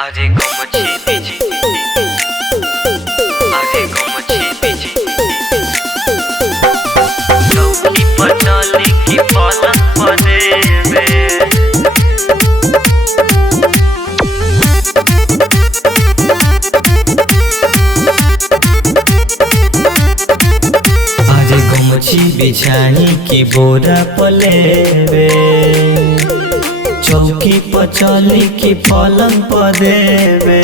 आजे गमछी बिछी आजे गमछी बिछी चौकी पर डाली की पलंग पर देवे आजे गमछी बिछाई की बोरा पलेवे चौकी पर चली की पलंग पर देवे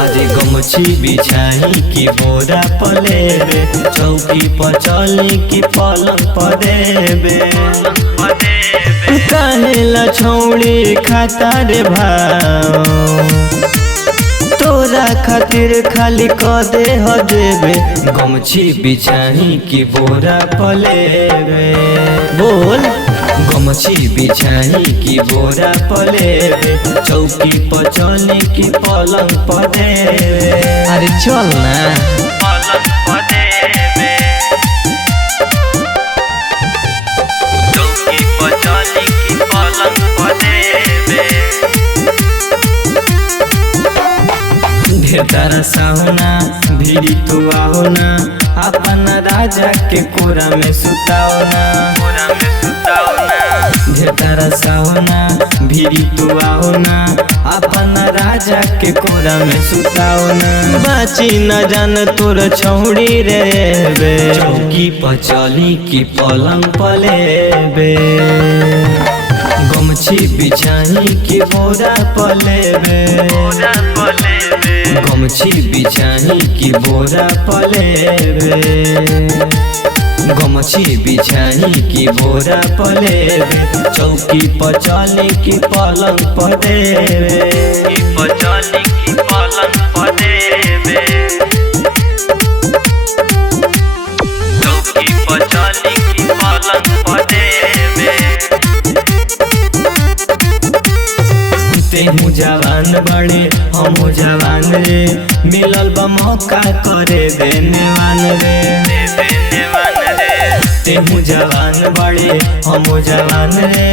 आजे गमछी बिछाई की बोरा पलेवे चौकी पर चली की पलंग पर देवे काहेला छौड़ी खाता रे भाव तोरा खातिर खाली क दे ह देवे गमछी बिछाई की बोरा पलेवे बोल गमछी बिछाई की बोरा पलेवे चौकी पर चले की पलंग पर देवे अरे चल ना पलंग पर देवे चौकी पर चले की पलंग पर देवे ढेर तारा साहुना भिड़ी तू आओ ना अपना राजा के कोरा में सुताओ ना ढेर तारा साहुना भिड़ी तू आओ ना अपना राजा के कोरा में सुताओ ना बाची न जान तोर छौड़ी रे बे चौकी पर चली की पलंग पलेबे गमछी बिछाई की बोरा पलेबे गमछी बिछाई की बोरा पलेबे गमछी बिछाई की बोरा पलेबे चौकी पर चले की पलंग पर देवे चले की पलंग पर देवे चौकी पर चले की पलंग पर देवे तेहू जवान बड़े हमू जवान रे मिलल बा मौका करे देनेवान रे तेहू जवान बड़े हमू जवान रे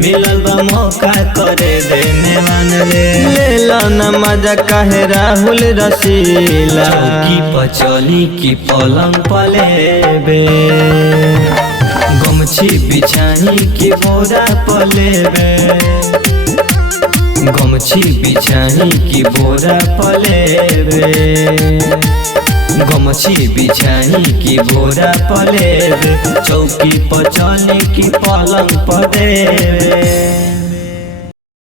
मिलल बा मौका करे देनेवान रे ले लो न मजा कहे राहुल रसीला चौकी पर चली की पलंग पलेबे गमछी बिछाई की बोरा पलेबे गमछी बिछाई की बोरा पलेबे गमछी बिछाई की बोरा पलेबे चौकी पर चले की पलंग पर देवे।